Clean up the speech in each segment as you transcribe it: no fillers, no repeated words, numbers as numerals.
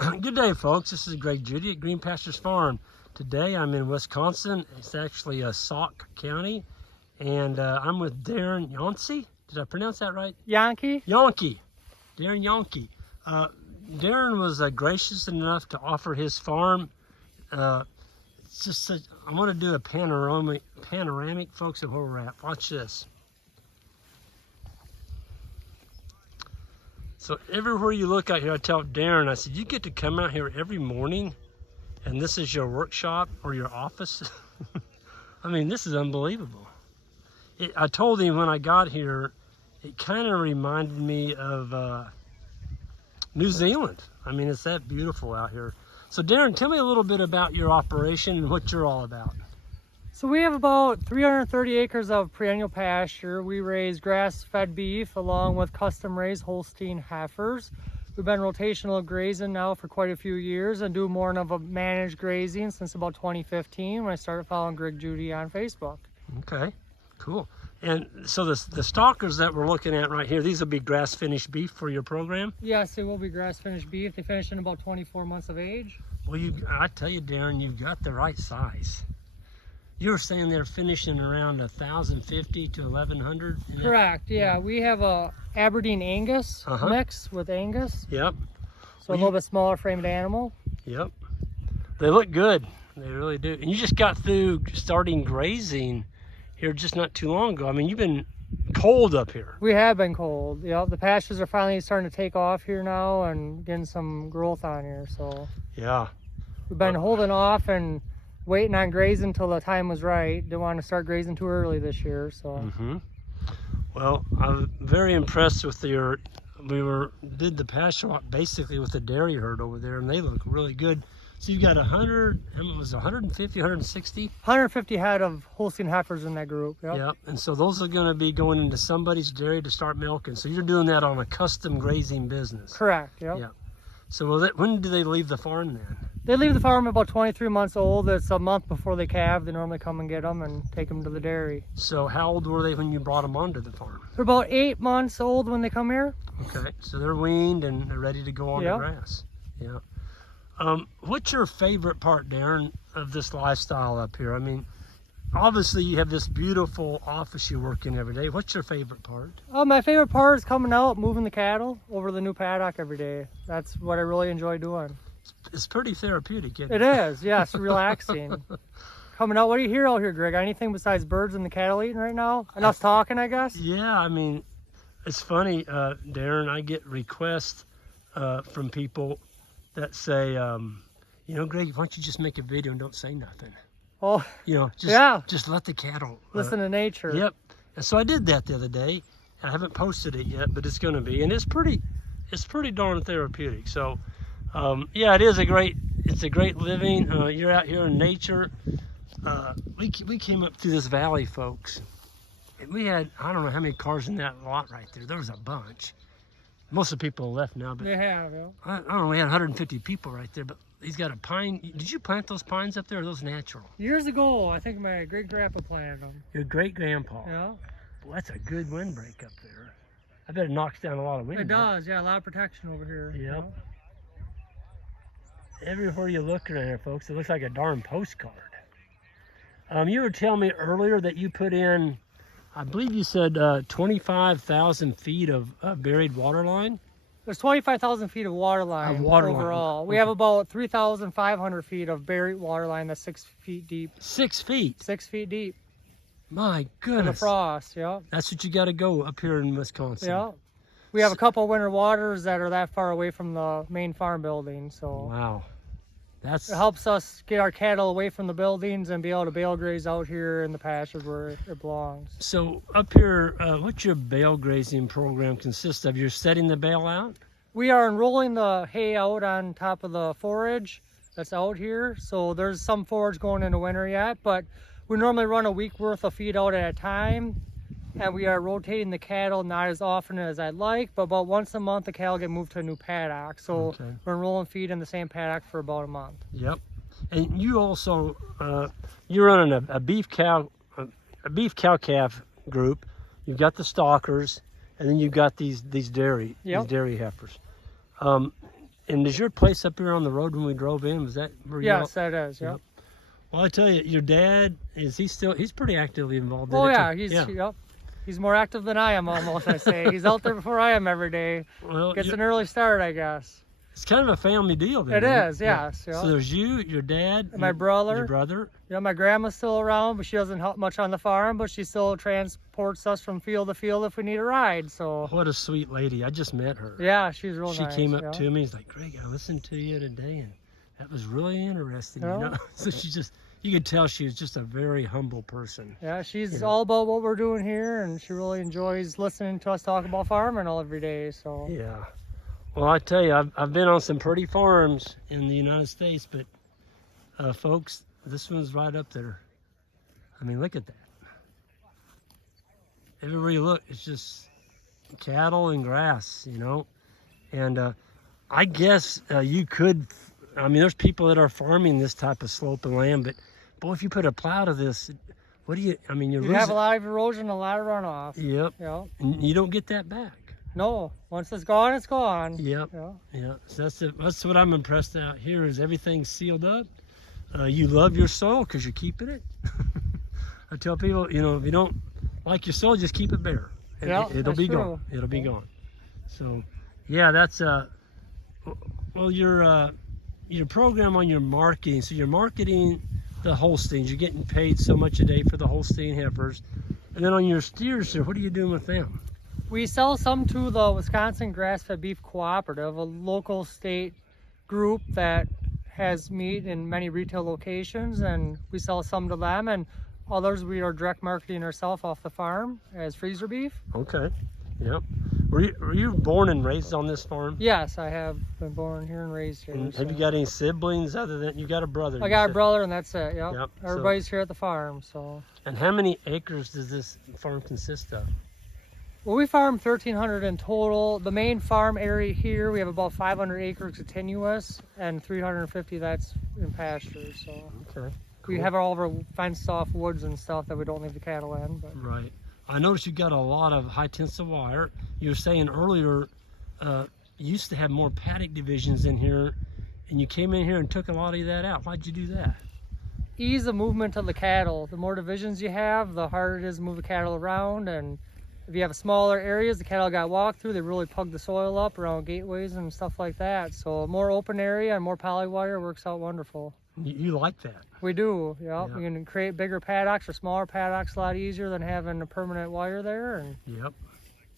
Good day, folks. This is Greg Judy at Green Pastures Farm. Today I'm in Wisconsin. It's actually Sauk County, and I'm with Darren Yancey. Did I pronounce that right? Yankee. Darren Yankee. Darren was gracious enough to offer his farm. It's just such, I want to do a panoramic, folks, of where we're at. Watch this. So everywhere you look out here, I tell Darren, I said, you get to come out here every morning and this is your workshop or your office. I mean, this is unbelievable. I told him when I got here, it kind of reminded me of New Zealand. I mean, it's that beautiful out here. So Darren, tell me a little bit about your operation and what you're all about. So we have about 330 acres of perennial pasture. We raise grass-fed beef along with custom-raised Holstein heifers. We've been rotational grazing now for quite a few years and do more of a managed grazing since about 2015 when I started following Greg Judy on Facebook. Okay, cool. And so the stalkers that we're looking at right here, these will be grass-finished beef for your program? Yes, they will be grass-finished beef. They finish in about 24 months of age. Well, I tell you, Darren, you've got the right size. You were saying they're finishing around 1,050 to 1,100? Correct, yeah. We have a Aberdeen Angus mix with Angus. Yep. So a little bit smaller framed animal. Yep. They look good. They really do. And you just got through starting grazing here just not too long ago. I mean, you've been cold up here. We have been cold. Yeah, the pastures are finally starting to take off here now and getting some growth on here. So yeah, we've been holding off and waiting on grazing until the time was right. Didn't want to start grazing too early this year. So. Well, I'm very impressed with your. Did the pasture walk basically with the dairy herd over there, and they look really good. So you got 100, it was 150, 160? 150 head of Holstein heifers in that group, yep. Yep, and so those are going to be going into somebody's dairy to start milking. So you're doing that on a custom grazing business. Correct, yep. Yep. So when do they leave the farm then? They leave the farm about 23 months old. It's a month before they calve. They normally come and get them and take them to the dairy. So how old were they when you brought them onto the farm? They're about 8 months old when they come here. Okay, so they're weaned and they're ready to go on the grass. Yeah. What's your favorite part, Darren, of this lifestyle up here? I mean, obviously you have this beautiful office you work in every day. What's your favorite part? My favorite part is coming out, moving the cattle over the new paddock every day. That's what I really enjoy doing. It's pretty therapeutic, isn't it? It is, yes, relaxing. Coming out, what do you hear out here, Greg? Anything besides birds and the cattle eating right now? And us talking, I guess? Yeah, I mean, it's funny, Darren, I get requests from people that say, you know, Greg, why don't you just make a video and don't say nothing? Oh, you know, just let the cattle listen to nature. Yep. And so I did that the other day. I haven't posted it yet, but it's going to be, and it's pretty darn therapeutic. So, yeah, it's a great living. You're out here in nature. We came up through this valley, folks, and we had, I don't know how many cars in that lot right there. There was a bunch. Most of the people left now, but they have. Yeah. I don't know. We had 150 people right there, but he's got a pine. Did you plant those pines up there? Or are those natural? Years ago, I think my great-grandpa planted them. Your great-grandpa? Yeah. Well, that's a good windbreak up there. I bet it knocks down a lot of wind. It does, yeah. A lot of protection over here. Yep. You know? Everywhere you look around here, folks, it looks like a darn postcard. You were telling me earlier that you put in, I believe you said 25,000 feet of buried water line? There's 25,000 feet of water line overall. We have about 3,500 feet of buried water line that's 6 feet deep. 6 feet? 6 feet deep. My goodness. In the frost, yeah. That's what you got to go up here in Wisconsin. Yeah. We have a couple winter waters that are that far away from the main farm building, so. Wow. It helps us get our cattle away from the buildings and be able to bale graze out here in the pastures where it belongs. So up here, what's your bale grazing program consist of? You're setting the bale out? We are enrolling the hay out on top of the forage that's out here. So there's some forage going into winter yet, but we normally run a week worth of feed out at a time. And we are rotating the cattle not as often as I'd like, but about once a month the cattle get moved to a new paddock. So we're enrolling feed in the same paddock for about a month. Yep. And you also, you're running a beef cow calf group. You've got the stalkers, and then you've got these dairy heifers. And is your place up here on the road when we drove in? Was that where you all? Yes, that is. Yep. Well, I tell you, your dad, is he still, he's pretty actively involved in Oh it yeah, too. yep. He's more active than I am almost, I say. He's out there before I am every day. Well, Gets an early start, I guess. it's kind of a family deal then. It isn't is, yes. Yep. So there's you, your dad, And my brother. Your brother. You know, my grandma's still around, but she doesn't help much on the farm, but she still transports us from field to field if we need a ride, so. What a sweet lady. I just met her. Yeah, she's real She nice. came up yeah. to me, he's like, Greg, I listened to you today, and that was really interesting, Yeah. you know? So she just, you could tell she was just a very humble person. Yeah, she's Yeah. all about what we're doing here, and she really enjoys listening to us talk about farming all every day, so. Yeah. Well, I tell you, I've been on some pretty farms in the United States, but folks, this one's right up there. I mean, look at that. Everywhere you look, it's just cattle and grass, you know? And I guess you could, I mean, there's people that are farming this type of slope of land, but boy, if you put a plow to this, what do you, I mean, you're You have a lot of erosion, a lot of runoff. Yep. Yeah. And you don't get that back. No, once it's gone, it's gone. Yep. Yeah. Yeah. So that's what I'm impressed out here is everything's sealed up. You love your soil because you're keeping it. I tell people, you know, if you don't like your soil, just keep it bare. Yeah, It'll that's be true. gone. It'll be gone. So, yeah, that's well, your program on your marketing. So you're marketing the Holsteins. You're getting paid so much a day for the Holstein heifers, and then on your steers, what are you doing with them? We sell some to the Wisconsin Grass-Fed Beef Cooperative, a local state group that has meat in many retail locations, and we sell some to them, and others we are direct marketing ourselves off the farm as freezer beef. Okay. Yep. Were you born and raised on this farm? Yes, I have been born here and raised here. And so. have you got any siblings other than you got a brother? I you got said. a brother, and that's it. Yep. Yep, so- Everybody's here at the farm, so. And how many acres does this farm consist of? Well, we farm 1,300 in total. The main farm area here, we have about 500 acres continuous, and 350 that's in pasture. So Okay. we cool. have all of our fenced off woods and stuff that we don't leave the cattle in. But Right. I noticed you got a lot of high tensile wire. You were saying earlier, you used to have more paddock divisions in here, and you came in here and took a lot of that out. Why'd you do that? ease of movement of the cattle. The more divisions you have, the harder it is to move the cattle around, and if you have smaller areas, the cattle got walked through, they really pug the soil up around gateways and stuff like that. So a more open area and more poly wire works out wonderful. You like that? We do, yep. Yeah. You can create bigger paddocks or smaller paddocks a lot easier than having a permanent wire there, and Yep.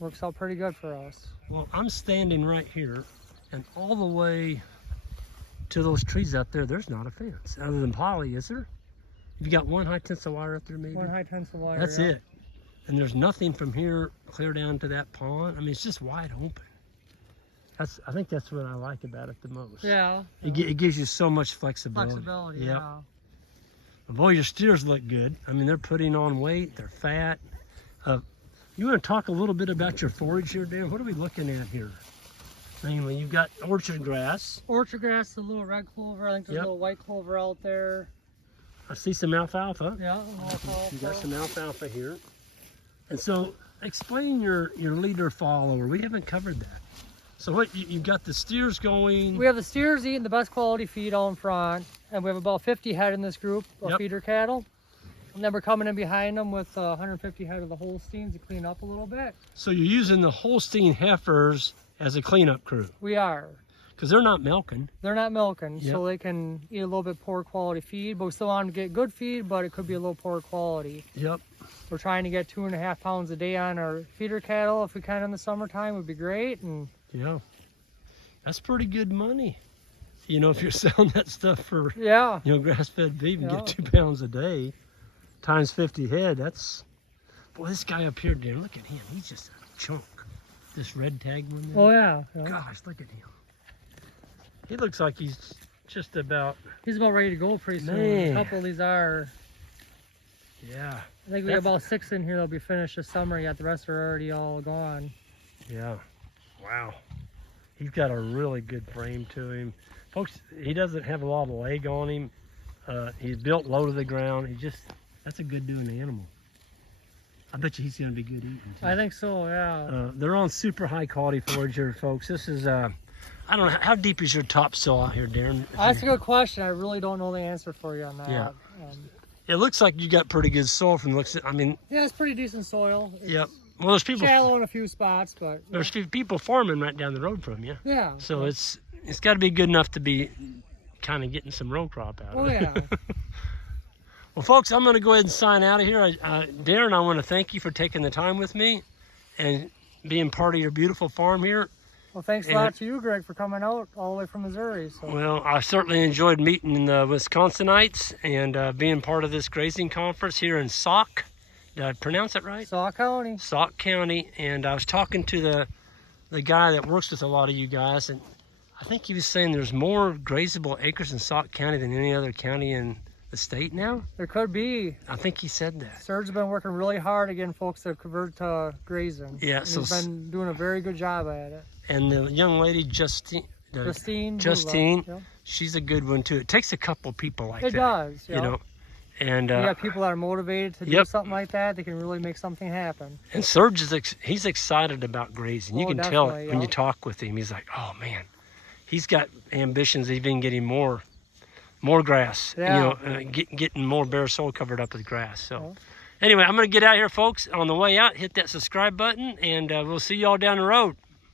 works out pretty good for us. Well, I'm standing right here, and all the way to those trees out there, there's not a fence other than poly, is there? You got one high tensile wire up there, maybe? One high tensile wire. That's yeah. it. And there's nothing from here clear down to that pond. I mean, it's just wide open. I think that's what I like about it the most. Yeah. It gives you so much flexibility. Flexibility, Yep. yeah. Boy, your steers look good. I mean, they're putting on weight. They're fat. You want to talk a little bit about your forage here, Dan? What are we looking at here? Mainly, you've got orchard grass. Orchard grass, the little red clover. I think there's Yep. a little white clover out there. I see some alfalfa. Yeah. You got some alfalfa here. And so, explain your leader follower. We haven't covered that. So what you've got the steers going. We have the steers eating the best quality feed out in front, and we have about 50 head in this group of Yep. feeder cattle. And then we're coming in behind them with 150 head of the Holsteins to clean up a little bit. So you're using the Holstein heifers as a cleanup crew We are. because they're not milking. They're not milking, Yep. so they can eat a little bit poor quality feed, but we still want them to get good feed, but it could be a little poor quality. Yep. We're trying to get 2.5 pounds a day on our feeder cattle if we can in the summertime would be great. And Yeah. That's pretty good money. You know, if you're selling that stuff for, yeah, grass-fed beef and Yeah. get 2 pounds a day times 50 head, that's, boy, this guy up here, Dan, look at him. He's just a chunk. This red tag one there. oh yeah. Gosh, look at him. He looks like he's just about, He's about ready to go pretty soon. Man. A couple of these are. yeah, I think we have about 6 in here that'll be finished this summer yet. The rest are already all gone. yeah. Wow. He's got a really good frame to him. Folks, he doesn't have a lot of leg on him. He's built low to the ground. That's a good doing animal. I bet you he's going to be good eating too. I think so, yeah. They're on super high quality forage here, folks. This is I don't know, how deep is your topsoil out here, Darren? That's a good question. I really don't know the answer for you on that. Yeah. It looks like you got pretty good soil from the looks. I mean, Yeah, it's pretty decent soil. It's yep. Well, there's people. shallow in a few spots, but There's people farming right down the road from you. yeah. So it's got to be good enough to be kind of getting some row crop out of Oh it. yeah. Well, folks, I'm going to go ahead and sign out of here. Darren, I want to thank you for taking the time with me and being part of your beautiful farm here. Well, thanks a lot to you, Greg, for coming out all the way from Missouri. So. Well, I certainly enjoyed meeting the Wisconsinites and being part of this grazing conference here in Sauk. Did I pronounce it right? Sauk County. Sauk County. And I was talking to the guy that works with a lot of you guys, and I think he was saying there's more grazable acres in Sauk County than any other county in the state now. There could be. I think he said that. Serge's been working really hard to get folks to convert to grazing. Yeah, so he's been doing a very good job at it. And the young lady, Justine, Yep. she's a good one too. It takes a couple people like It that. does, you know. And you got people that are motivated to do something like that. They can really make something happen. And Serge he's excited about grazing. You can tell it when you talk with him. He's like, oh man, he's got ambitions of even getting more grass. Yeah. You know, getting more bare soil covered up with grass. So. Anyway, I'm going to get out here, folks. On the way out, hit that subscribe button, and we'll see y'all down the road.